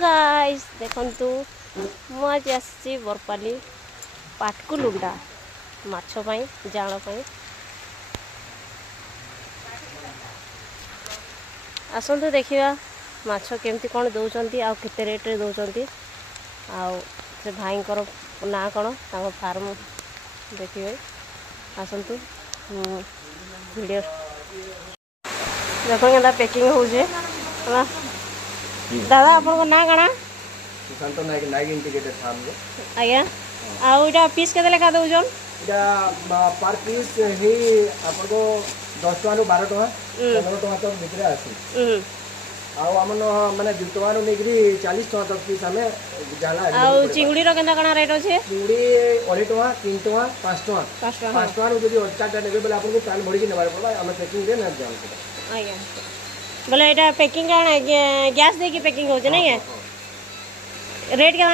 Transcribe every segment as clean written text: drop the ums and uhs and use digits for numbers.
guys देखंतु मु आज आसी बरपाली पाटकुलुंडा माछ पई जाल पई आसंतु देखिया माछ केमती कोन दउचंती आ केते रेट रे दउचंती आ से भाई कर ना कोन ताको फार्म देखिए आसंतु वीडियो देखो केनता पैकिंग हो जे हला दादा आपन ना काना सुशांत नायक नायक इंटीग्रेटेड फार्म रे आया आ ओटा पीस केते लेखा दउजन इटा पर पीस ही आपन को 10 टका नु 12 टका 15 टका तक बिक्री आसी आ हमन माने 2 टका नु निगरी 40 टका तक पीस हमें जाला आ चिंगुडी रो केनता काना रेट अछि चिंगुडी 2 टका 3 टका 5 टका 5 टका नु जदी 4 टा नेबे बोले आपन को प्राण भरी के नेबार पड़बा हम पैकिंग रे ना जान आया बोले एटा पैकिंग काना गैस दे की पैकिंग हो जे नहीं है रेट का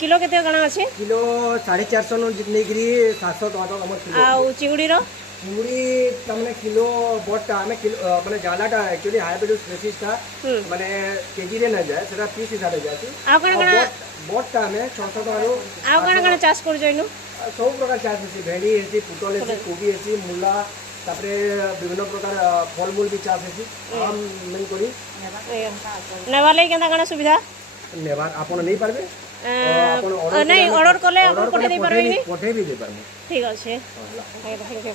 किलो केते गणा अछि किलो 450 नु जितने गिरी 700 टका तक हमर किलो आ चिंगुडी रो चिंगुडी तमने किलो बोटा हमें किलो माने जालाटा एक्चुअली हाइब्रिड स्पेसीज था माने केजी रे न जाय सेटा पीस हिसाब से जाती आ कण बोटा में 600 टका रो आ कण चाष कर जइनु सब प्रकार चाष हेसी भेंडी हेसी पुटल हेसी कोबी हेसी मूला तापरे विभिन्न प्रकार फल मूल भी चाष हेसी आम मेन करी नेवाले केनता कण सुविधा नेबार आपन नहीं पारबे नहीं ऑर्डर करले आपन पठे दे पारबे पठे भी दे पारबे ठीक अछि थैंक यू